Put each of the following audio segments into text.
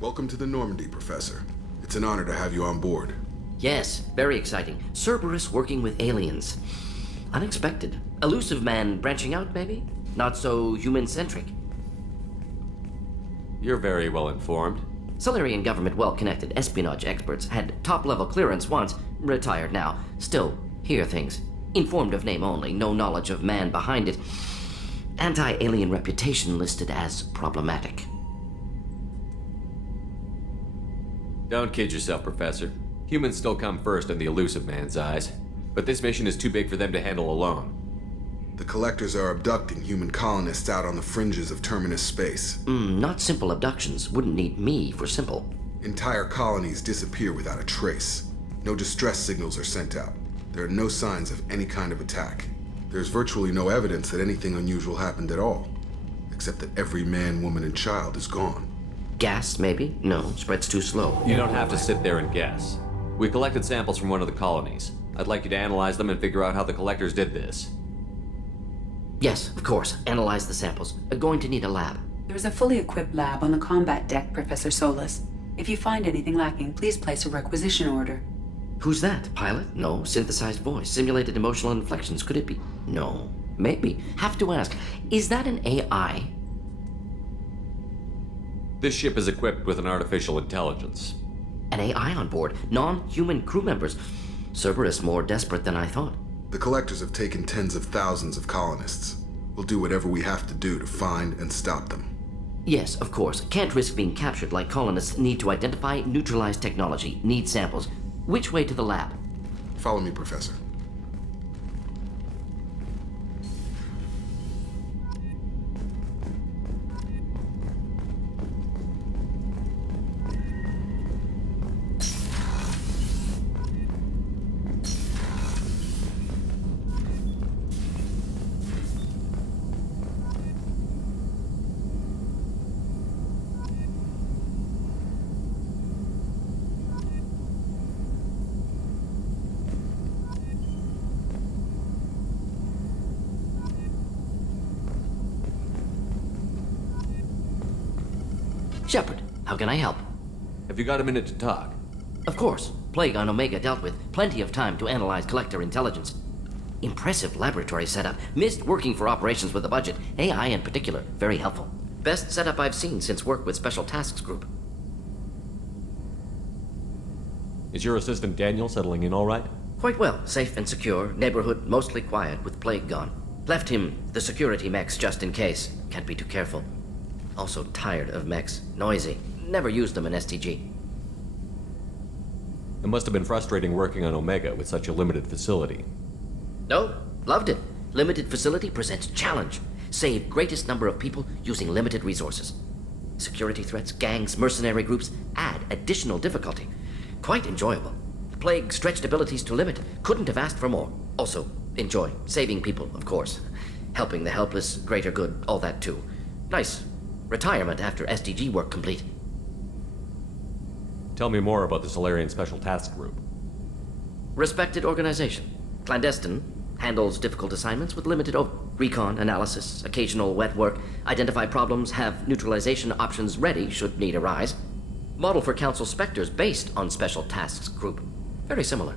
Welcome to the Normandy, Professor. It's an honor to have you on board. Yes, very exciting. Cerberus working with aliens. Unexpected. Elusive man branching out, maybe? Not so human-centric. You're very well informed. Solarian government well-connected espionage experts had top-level clearance once, retired now. Still, hear things. Informed of name only, no knowledge of man behind it. Anti-alien reputation listed as problematic. Don't kid yourself, Professor. Humans still come first in the elusive man's eyes. But this mission is too big for them to handle alone. The Collectors are abducting human colonists out on the fringes of Terminus space. Not simple abductions. Wouldn't need me for simple. Entire colonies disappear without a trace. No distress signals are sent out. There are no signs of any kind of attack. There's virtually no evidence that anything unusual happened at all, except that every man, woman, and child is gone. Gas, maybe? No, spreads too slow. You don't have to sit there and guess. We collected samples from one of the colonies. I'd like you to analyze them and figure out how the Collectors did this. Yes, of course. Analyze the samples. Going to need a lab. There's a fully equipped lab on the combat deck, Professor Solis. If you find anything lacking, please place a requisition order. Who's that? Pilot? No. Synthesized voice. Simulated emotional inflections. Could it be? No. Maybe. Have to ask. Is that an AI? This ship is equipped with an artificial intelligence. An AI on board. Non-human crew members. Cerberus more desperate than I thought. The Collectors have taken tens of thousands of colonists. We'll do whatever we have to do to find and stop them. Yes, of course. Can't risk being captured like colonists need to identify, neutralize technology, need samples. Which way to the lab? Follow me, Professor. Shepard, how can I help? Have you got a minute to talk? Of course. Plague on Omega dealt with. Plenty of time to analyze Collector intelligence. Impressive laboratory setup. Missed working for operations with a budget. AI in particular. Very helpful. Best setup I've seen since work with Special Tasks Group. Is your assistant Daniel settling in all right? Quite well. Safe and secure. Neighborhood mostly quiet with Plague gone. Left him the security mechs just in case. Can't be too careful. Also tired of mechs. Noisy. Never used them in STG. It must have been frustrating working on Omega with such a limited facility. No, loved it. Limited facility presents challenge. Save greatest number of people using limited resources. Security threats, gangs, mercenary groups add additional difficulty. Quite enjoyable. Plague stretched abilities to limit. Couldn't have asked for more. Also, enjoy. Saving people, of course. Helping the helpless, greater good, all that too. Nice. Retirement after SDG work complete. Tell me more about the Solarian Special Task Group. Respected organization. Clandestine. Handles difficult assignments with limited recon, analysis, occasional wet work. Identify problems, have neutralization options ready should need arise. Model for Council Spectres based on Special Tasks Group. Very similar.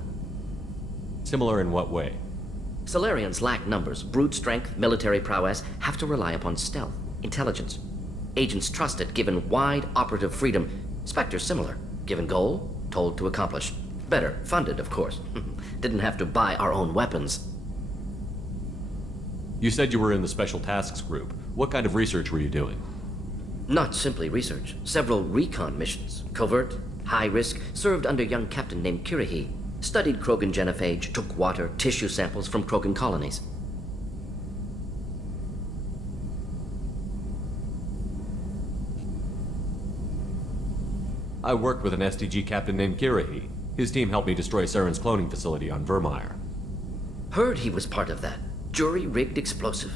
Similar in what way? Solarians lack numbers, brute strength, military prowess, have to rely upon stealth, intelligence. Agents trusted, given wide operative freedom. Spectres similar, given goal, told to accomplish. Better, funded, of course. Didn't have to buy our own weapons. You said you were in the Special Tasks Group. What kind of research were you doing? Not simply research. Several recon missions. Covert, high risk, served under a young captain named Kirihi. Studied Krogan genophage, took water, tissue samples from Krogan colonies. I worked with an SDG captain named Kirihi. His team helped me destroy Saren's cloning facility on Vermeer. Heard he was part of that. Jury-rigged explosive.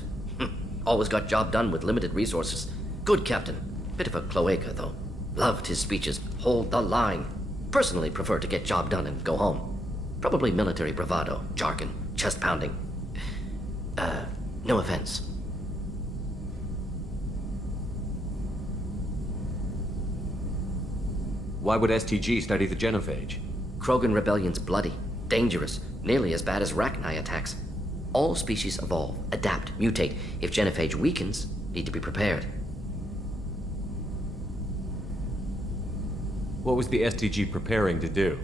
Always got job done with limited resources. Good captain. Bit of a cloaca, though. Loved his speeches. Hold the line. Personally prefer to get job done and go home. Probably military bravado, jargon, chest pounding. No offense. Why would STG study the genophage? Krogan rebellion's bloody, dangerous, nearly as bad as Rachni attacks. All species evolve, adapt, mutate. If genophage weakens, need to be prepared. What was the STG preparing to do?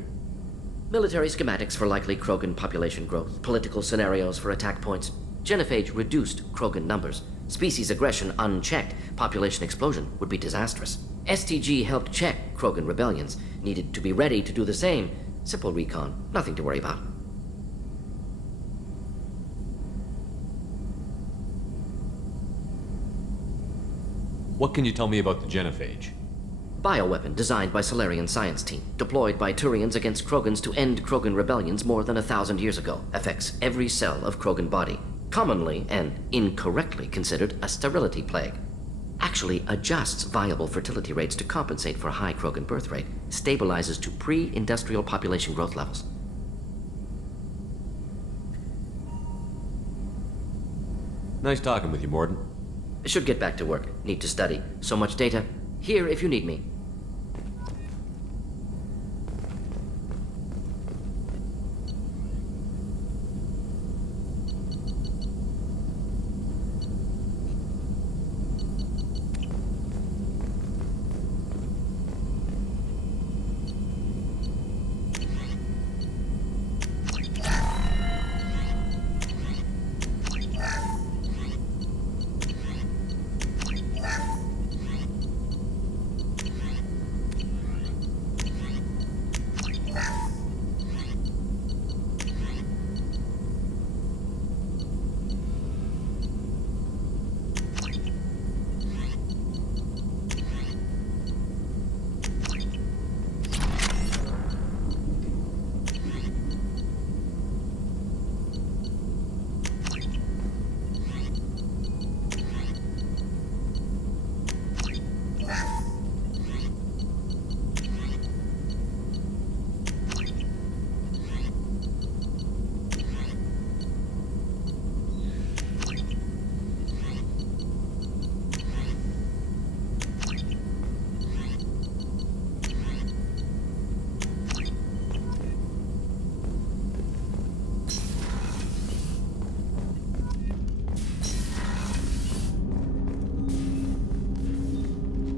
Military schematics for likely Krogan population growth, political scenarios for attack points. Genophage reduced Krogan numbers. Species aggression unchecked, population explosion would be disastrous. STG helped check Krogan rebellions, needed to be ready to do the same. Simple recon, nothing to worry about. What can you tell me about the genophage? Bioweapon designed by Solarian science team, deployed by Turians against Krogans to end Krogan rebellions more than 1,000 years ago. Affects every cell of Krogan body. Commonly and incorrectly considered a sterility plague. Actually adjusts viable fertility rates to compensate for a high Krogan birth rate. Stabilizes to pre-industrial population growth levels. Nice talking with you, Mordin. Should get back to work. Need to study. So much data. Here if you need me.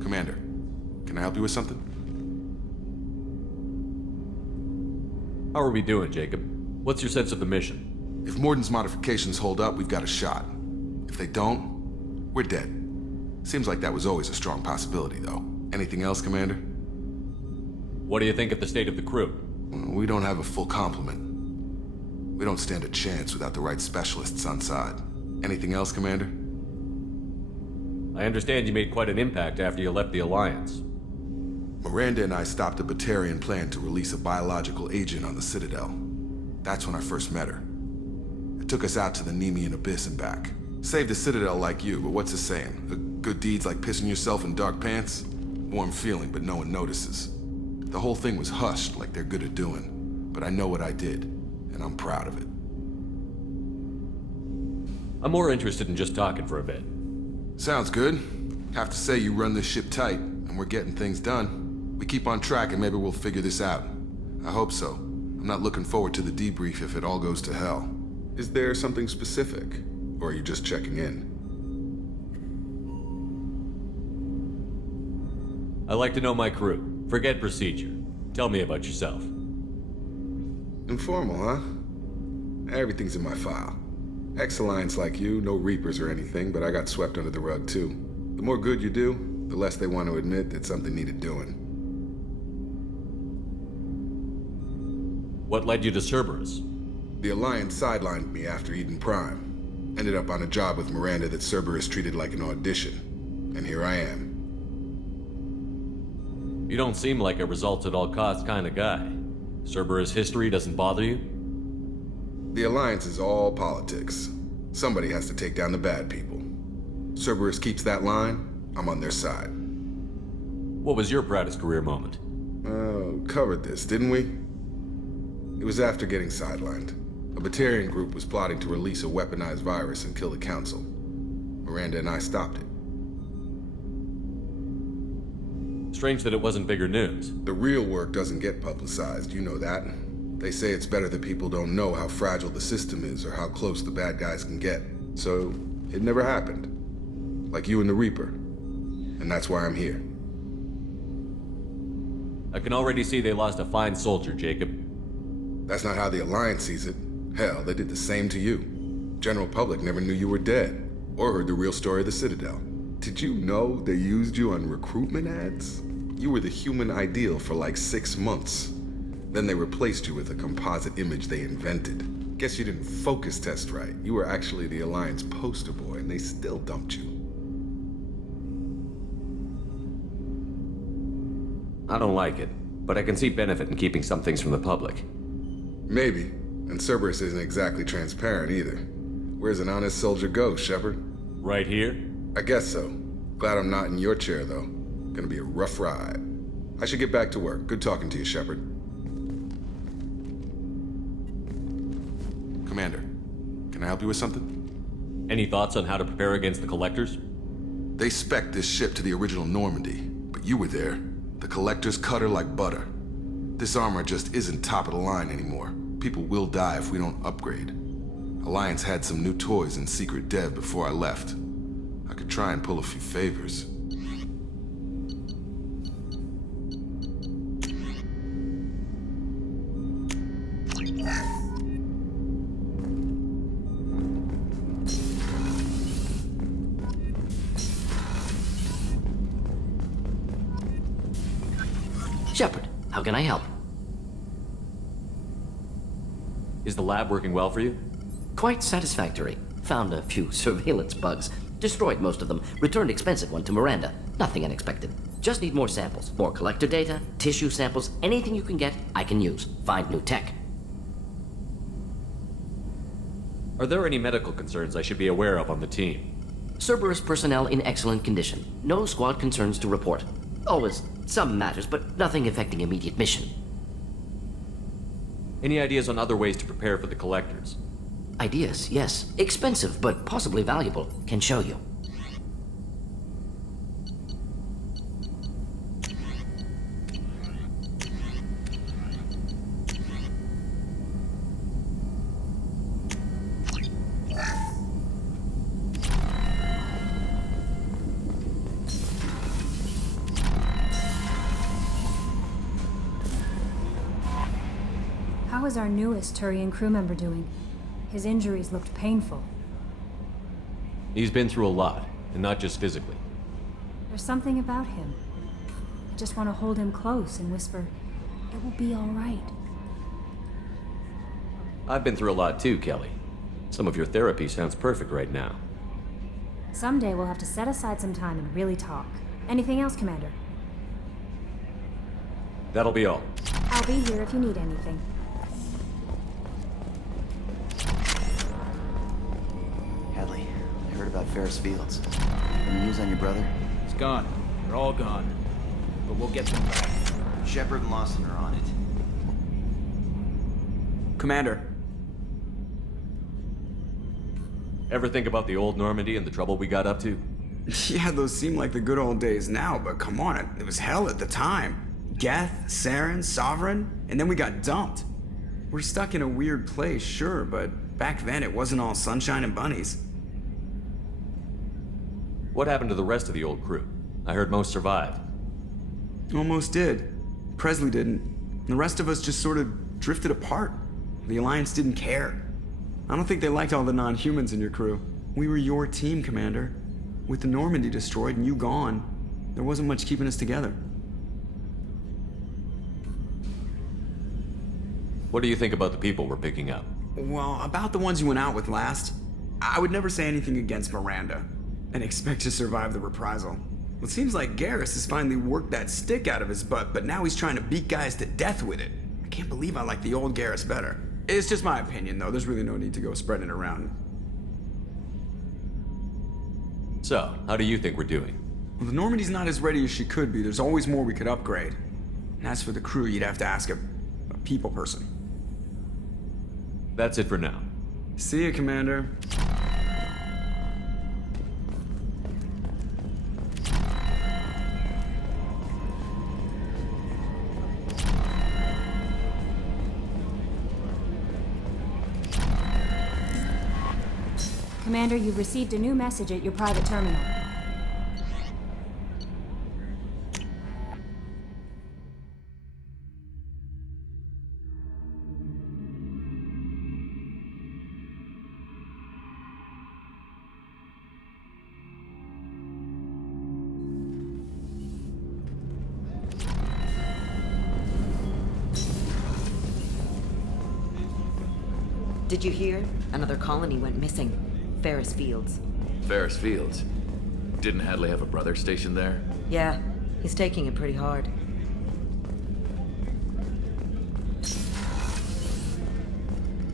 Commander, can I help you with something? How are we doing, Jacob? What's your sense of the mission? If Mordin's modifications hold up, we've got a shot. If they don't, we're dead. Seems like that was always a strong possibility, though. Anything else, Commander? What do you think of the state of the crew? We don't have a full complement. We don't stand a chance without the right specialists on side. Anything else, Commander? I understand you made quite an impact after you left the Alliance. Miranda and I stopped a Batarian plan to release a biological agent on the Citadel. That's when I first met her. It took us out to the Nemean Abyss and back. Saved the Citadel like you, but what's the saying? A good deed's like pissing yourself in dark pants? Warm feeling, but no one notices. The whole thing was hushed like they're good at doing. But I know what I did, and I'm proud of it. I'm more interested in just talking for a bit. Sounds good. Have to say you run this ship tight, and we're getting things done. We keep on track and maybe we'll figure this out. I hope so. I'm not looking forward to the debrief if it all goes to hell. Is there something specific? Or are you just checking in? I like to know my crew. Forget procedure. Tell me about yourself. Informal, huh? Everything's in my file. Ex-Alliance like you, no Reapers or anything, but I got swept under the rug too. The more good you do, the less they want to admit that something needed doing. What led you to Cerberus? The Alliance sidelined me after Eden Prime. Ended up on a job with Miranda that Cerberus treated like an audition. And here I am. You don't seem like a results-at-all-costs kind of guy. Cerberus history doesn't bother you? The Alliance is all politics. Somebody has to take down the bad people. Cerberus keeps that line, I'm on their side. What was your proudest career moment? Covered this, didn't we? It was after getting sidelined. A Batarian group was plotting to release a weaponized virus and kill the Council. Miranda and I stopped it. Strange that it wasn't bigger news. The real work doesn't get publicized, you know that. They say it's better that people don't know how fragile the system is or how close the bad guys can get. So, it never happened. Like you and the Reaper. And that's why I'm here. I can already see they lost a fine soldier, Jacob. That's not how the Alliance sees it. Hell, they did the same to you. General public never knew you were dead, or heard the real story of the Citadel. Did you know they used you on recruitment ads? You were the human ideal for like 6 months. Then they replaced you with a composite image they invented. Guess you didn't focus test right. You were actually the Alliance poster boy, and they still dumped you. I don't like it, but I can see benefit in keeping some things from the public. Maybe. And Cerberus isn't exactly transparent either. Where's an honest soldier go, Shepard? Right here? I guess so. Glad I'm not in your chair, though. Gonna be a rough ride. I should get back to work. Good talking to you, Shepard. Commander, can I help you with something? Any thoughts on how to prepare against the Collectors? They spec'd this ship to the original Normandy, but you were there. The Collectors cut her like butter. This armor just isn't top of the line anymore. People will die if we don't upgrade. Alliance had some new toys in secret dev before I left. I could try and pull a few favors. Shepard, how can I help? Is the lab working well for you? Quite satisfactory. Found a few surveillance bugs. Destroyed most of them. Returned expensive one to Miranda. Nothing unexpected. Just need more samples. More collector data, tissue samples, anything you can get, I can use. Find new tech. Are there any medical concerns I should be aware of on the team? Cerberus personnel in excellent condition. No squad concerns to report. Always some matters, but nothing affecting immediate mission. Any ideas on other ways to prepare for the Collectors? Ideas, yes. Expensive, but possibly valuable. Can show you. How is our newest Turian crew member doing? His injuries looked painful. He's been through a lot, and not just physically. There's something about him. I just want to hold him close and whisper, "It will be all right." I've been through a lot too, Kelly. Some of your therapy sounds perfect right now. Someday we'll have to set aside some time and really talk. Anything else, Commander? That'll be all. I'll be here if you need anything. Hadley, I heard about Ferris Fields. Any news on your brother? He's gone. They're all gone. But we'll get them back. Shepard and Lawson are on it. Commander. Ever think about the old Normandy and the trouble we got up to? Yeah, those seem like the good old days now, but come on, it was hell at the time. Geth, Saren, Sovereign, and then we got dumped. We're stuck in a weird place, sure, but back then it wasn't all sunshine and bunnies. What happened to the rest of the old crew? I heard most survived. Almost did. Presley didn't. The rest of us just sort of drifted apart. The Alliance didn't care. I don't think they liked all the non-humans in your crew. We were your team, Commander. With the Normandy destroyed and you gone, there wasn't much keeping us together. What do you think about the people we're picking up? Well, about the ones you went out with last, I would never say anything against Miranda and expect to survive the reprisal. Well, it seems like Garrus has finally worked that stick out of his butt, but now he's trying to beat guys to death with it. I can't believe I like the old Garrus better. It's just my opinion, though. There's really no need to go spreading it around. So, how do you think we're doing? Well, the Normandy's not as ready as she could be. There's always more we could upgrade. And as for the crew, you'd have to ask a people person. That's it for now. See ya, Commander. Commander, you've received a new message at your private terminal. Did you hear? Another colony went missing. Ferris Fields. Ferris Fields? Didn't Hadley have a brother stationed there? Yeah, he's taking it pretty hard.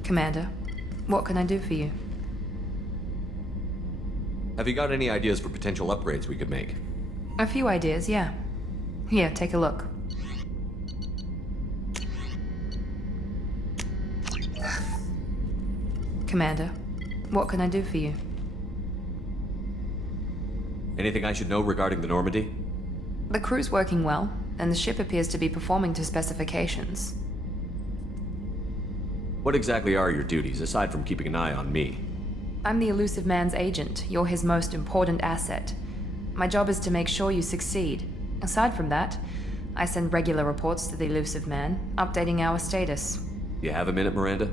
Commander, what can I do for you? Have you got any ideas for potential upgrades we could make? A few ideas, yeah. Here, take a look. Commander, what can I do for you? Anything I should know regarding the Normandy? The crew's working well, and the ship appears to be performing to specifications. What exactly are your duties, aside from keeping an eye on me? I'm the Elusive Man's agent. You're his most important asset. My job is to make sure you succeed. Aside from that, I send regular reports to the Elusive Man, updating our status. You have a minute, Miranda?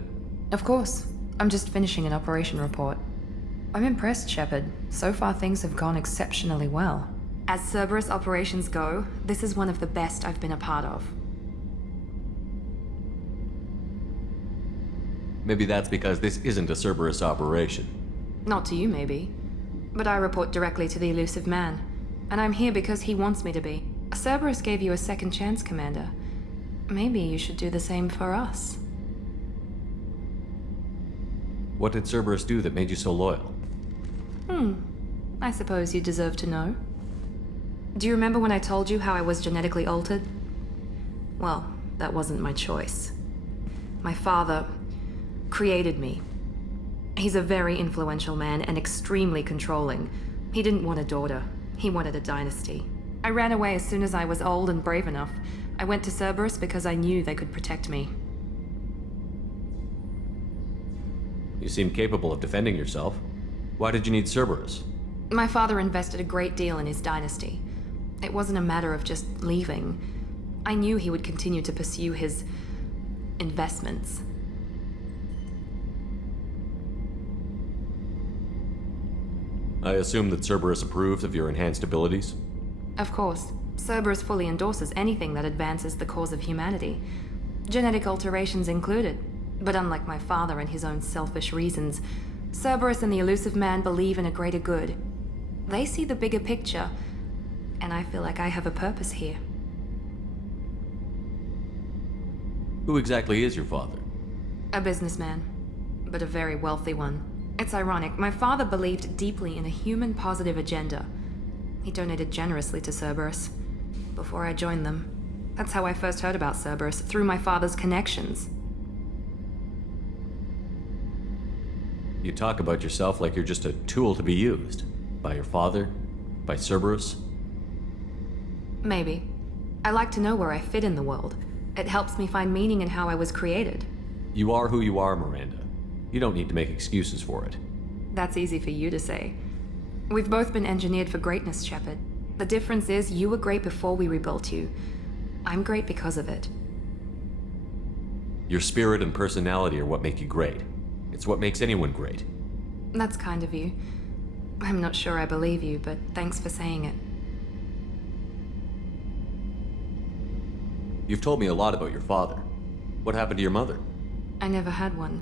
Of course. I'm just finishing an operation report. I'm impressed, Shepard. So far things have gone exceptionally well. As Cerberus operations go, this is one of the best I've been a part of. Maybe that's because this isn't a Cerberus operation. Not to you, maybe. But I report directly to the Elusive Man. And I'm here because he wants me to be. Cerberus gave you a second chance, Commander. Maybe you should do the same for us. What did Cerberus do that made you so loyal? I suppose you deserve to know. Do you remember when I told you how I was genetically altered? Well, that wasn't my choice. My father created me. He's a very influential man and extremely controlling. He didn't want a daughter. He wanted a dynasty. I ran away as soon as I was old and brave enough. I went to Cerberus because I knew they could protect me. You seem capable of defending yourself. Why did you need Cerberus? My father invested a great deal in his dynasty. It wasn't a matter of just leaving. I knew he would continue to pursue his investments. I assume that Cerberus approves of your enhanced abilities? Of course. Cerberus fully endorses anything that advances the cause of humanity. Genetic alterations included. But unlike my father and his own selfish reasons, Cerberus and the Elusive Man believe in a greater good. They see the bigger picture, and I feel like I have a purpose here. Who exactly is your father? A businessman, but a very wealthy one. It's ironic, my father believed deeply in a human-positive agenda. He donated generously to Cerberus before I joined them. That's how I first heard about Cerberus, through my father's connections. You talk about yourself like you're just a tool to be used. By your father? By Cerberus? Maybe. I like to know where I fit in the world. It helps me find meaning in how I was created. You are who you are, Miranda. You don't need to make excuses for it. That's easy for you to say. We've both been engineered for greatness, Shepard. The difference is you were great before we rebuilt you. I'm great because of it. Your spirit and personality are what make you great. It's what makes anyone great. That's kind of you. I'm not sure I believe you, but thanks for saying it. You've told me a lot about your father. What happened to your mother? I never had one.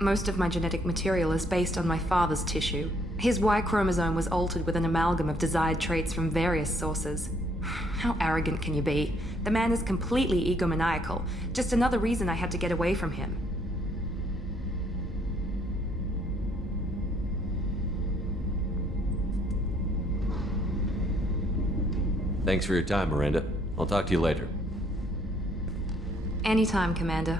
Most of my genetic material is based on my father's tissue. His Y chromosome was altered with an amalgam of desired traits from various sources. How arrogant can you be? The man is completely egomaniacal. Just another reason I had to get away from him. Thanks for your time, Miranda. I'll talk to you later. Anytime, Commander.